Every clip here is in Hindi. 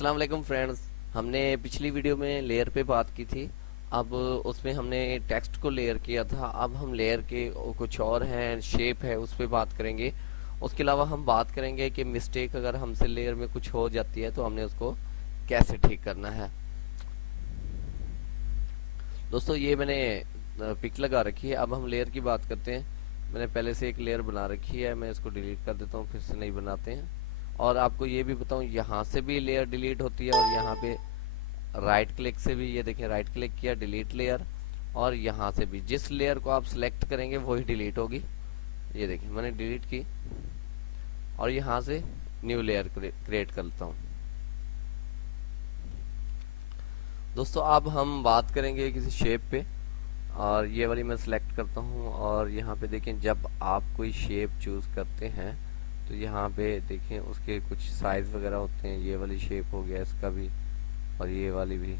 अस्सलाम वालेकुम फ्रेंड्स। हमने पिछली वीडियो में लेयर पे बात की थी। अब उसमें हमने टेक्स्ट को लेयर किया था। अब हम लेयर के कुछ और हैं, शेप है, उस पे बात करेंगे। उसके अलावा हम बात करेंगे कि मिस्टेक अगर हमसे लेयर में कुछ हो जाती है तो हमने उसको कैसे ठीक करना है। दोस्तों ये मैंने पिक लगा रखी है। अब हम लेयर की बात करते हैं। मैंने पहले से एक लेयर बना रखी है, मैं इसको डिलीट कर देता हूँ, फिर से नहीं बनाते हैं। और आपको ये भी बताऊं, यहाँ से भी लेयर डिलीट होती है और यहाँ पे राइट क्लिक से भी, ये देखें राइट क्लिक किया, डिलीट लेयर। और यहाँ से भी जिस लेयर को आप सिलेक्ट करेंगे वही डिलीट होगी। ये देखें मैंने डिलीट की और यहाँ से न्यू लेयर क्रिएट कर लेता हूँ। दोस्तों अब हम बात करेंगे किसी शेप पे, और ये वाली मैं सिलेक्ट करता हूँ। और यहाँ पे देखें जब आप कोई शेप चूज करते हैं तो यहाँ पे देखें उसके कुछ साइज वगैरह होते हैं। ये वाली शेप हो गया इसका भी, और ये वाली भी।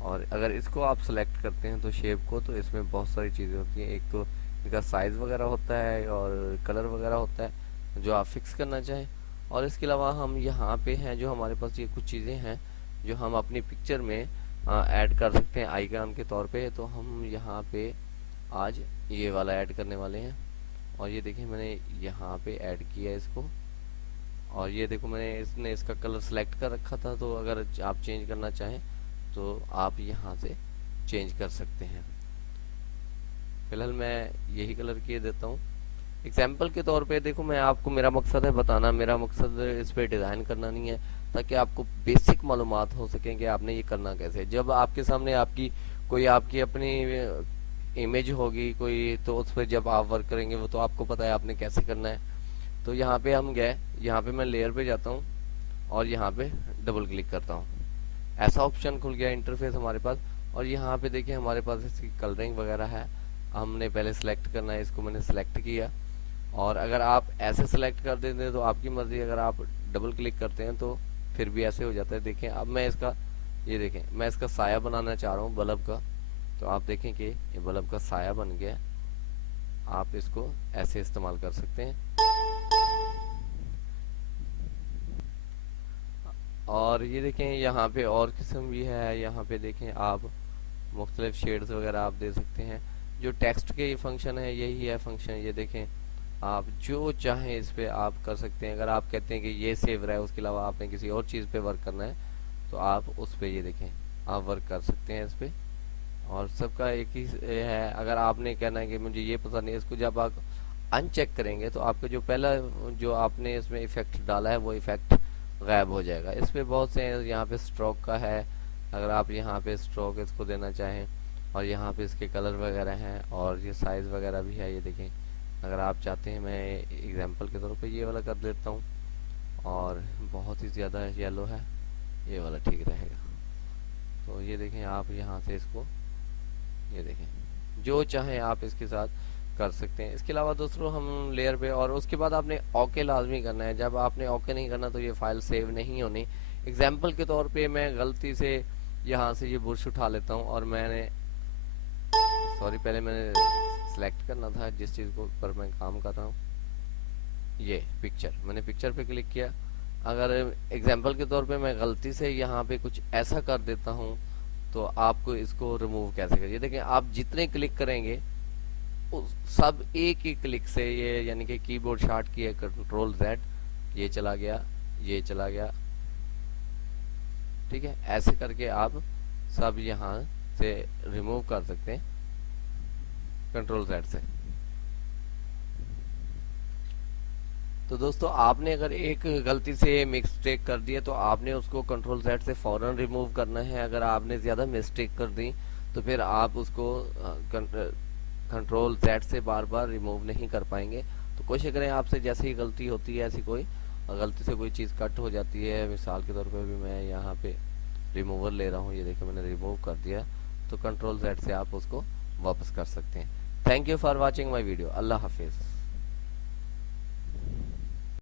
और अगर इसको आप सेलेक्ट करते हैं तो शेप को, तो इसमें बहुत सारी चीज़ें होती हैं। एक तो इसका साइज़ वगैरह होता है और कलर वगैरह होता है जो आप फिक्स करना चाहें। और इसके अलावा हम यहाँ पे हैं, जो हमारे पास ये कुछ चीज़ें हैं जो हम अपनी पिक्चर में ऐड कर सकते हैं आइकन के तौर पे। तो हम यहाँ पे आज ये वाला ऐड करने वाले हैं। और ये देखिए मैंने यहाँ पे ऐड किया इसको। और ये देखो मैंने इसका कलर सेलेक्ट कर रखा था, तो अगर आप चेंज करना चाहें तो आप यहाँ से चेंज कर सकते हैं। फिलहाल मैं यही कलर किए देता हूँ एग्जाम्पल के तौर पे। देखो मैं आपको, मेरा मकसद है बताना, मेरा मकसद इस पे डिज़ाइन करना नहीं है, ताकि आपको बेसिक मालूमात हो सकें कि आपने ये करना कैसे। जब आपके सामने आपकी अपनी इमेज होगी कोई, तो उस पर जब आप वर्क करेंगे वो तो आपको पता है आपने कैसे करना है। तो यहाँ पे हम गए, यहाँ पे मैं लेयर पे जाता हूँ और यहाँ पे डबल क्लिक करता हूँ। ऐसा ऑप्शन खुल गया इंटरफेस हमारे पास। और यहाँ पे देखिए हमारे पास इसकी कलरिंग वगैरह है। हमने पहले सेलेक्ट करना है, इसको मैंने सेलेक्ट किया। और अगर आप ऐसे सेलेक्ट कर देते हैं तो आपकी मर्जी, अगर आप डबल क्लिक करते हैं तो फिर भी ऐसे हो जाता है। देखें अब मैं इसका, ये देखें मैं इसका साया बनाना चाह रहा हूँ बल्ब का। तो आप देखें कि ये बल्ब का साया बन गया। आप इसको ऐसे इस्तेमाल कर सकते हैं। और ये देखें यहाँ पे और किस्म भी है। यहाँ पे देखें आप मुख्तलिफ शेड्स वगैरह आप दे सकते हैं। जो टेक्स्ट के फंक्शन है यही है फंक्शन। ये देखें आप जो चाहें इस पे आप कर सकते हैं। अगर आप कहते हैं कि ये सेव रहा है, उसके अलावा आपने किसी और चीज़ पे वर्क करना है तो आप उस पे, ये देखें आप वर्क कर सकते हैं इस पे। और सबका एक ही है। अगर आपने कहना है कि मुझे ये पसंद नहीं है, इसको जब आप अनचेक करेंगे तो आपका जो पहला जो आपने इसमें इफेक्ट डाला है वो इफेक्ट गायब हो जाएगा। इस पे बहुत से यहाँ पे स्ट्रोक का है, अगर आप यहाँ पे स्ट्रोक इसको देना चाहें। और यहाँ पे इसके कलर वगैरह हैं और ये साइज़ वगैरह भी है। ये देखें अगर आप चाहते हैं, मैं एग्जांपल के तौर पे ये वाला कर देता हूँ। और बहुत ही ज़्यादा येलो है, ये वाला ठीक रहेगा। तो ये देखें आप यहाँ से इसको, ये देखें जो चाहें आप इसके साथ कर सकते हैं। इसके अलावा दोस्तों हम लेयर पे, और उसके बाद आपने ओके लाजमी करना है। जब आपने ओके नहीं करना तो ये फाइल सेव नहीं होनी। एग्जाम्पल के तौर पे मैं गलती से यहाँ से ये बुरश उठा लेता हूँ और मैंने, सॉरी पहले मैंने सेलेक्ट करना था जिस चीज़ को पर मैं काम कर रहा हूँ, ये पिक्चर, मैंने पिक्चर पे क्लिक किया। अगर एग्जाम्पल के तौर पे मैं गलती से यहाँ पे कुछ ऐसा कर देता हूँ तो आपको इसको रिमूव कैसे करिए। देखिए आप जितने क्लिक करेंगे सब एक ही क्लिक से, ये यानी कि कीबोर्ड शॉर्ट की है कंट्रोल जेड, ये चला गया, ये चला गया। ठीक है, ऐसे करके आप सब यहाँ से रिमूव कर सकते हैं कंट्रोल जेड से। तो दोस्तों आपने अगर एक गलती से मिस्टेक कर दी है तो आपने उसको कंट्रोल जेड से फौरन रिमूव करना है। अगर आपने ज़्यादा मिस्टेक कर दी तो फिर आप उसको कंट्रोल जेड से बार बार रिमूव नहीं कर पाएंगे। तो कोशिश करें, आपसे जैसे ही गलती होती है, ऐसी कोई गलती से कोई चीज़ कट हो जाती है, मिसाल के तौर पे भी मैं यहाँ पे रिमूवर ले रहा हूँ, ये देखिए मैंने रिमूव कर दिया, तो कंट्रोल जेड से आप उसको वापस कर सकते हैं। Thank you for watching my video. अल्लाह हाफिज़।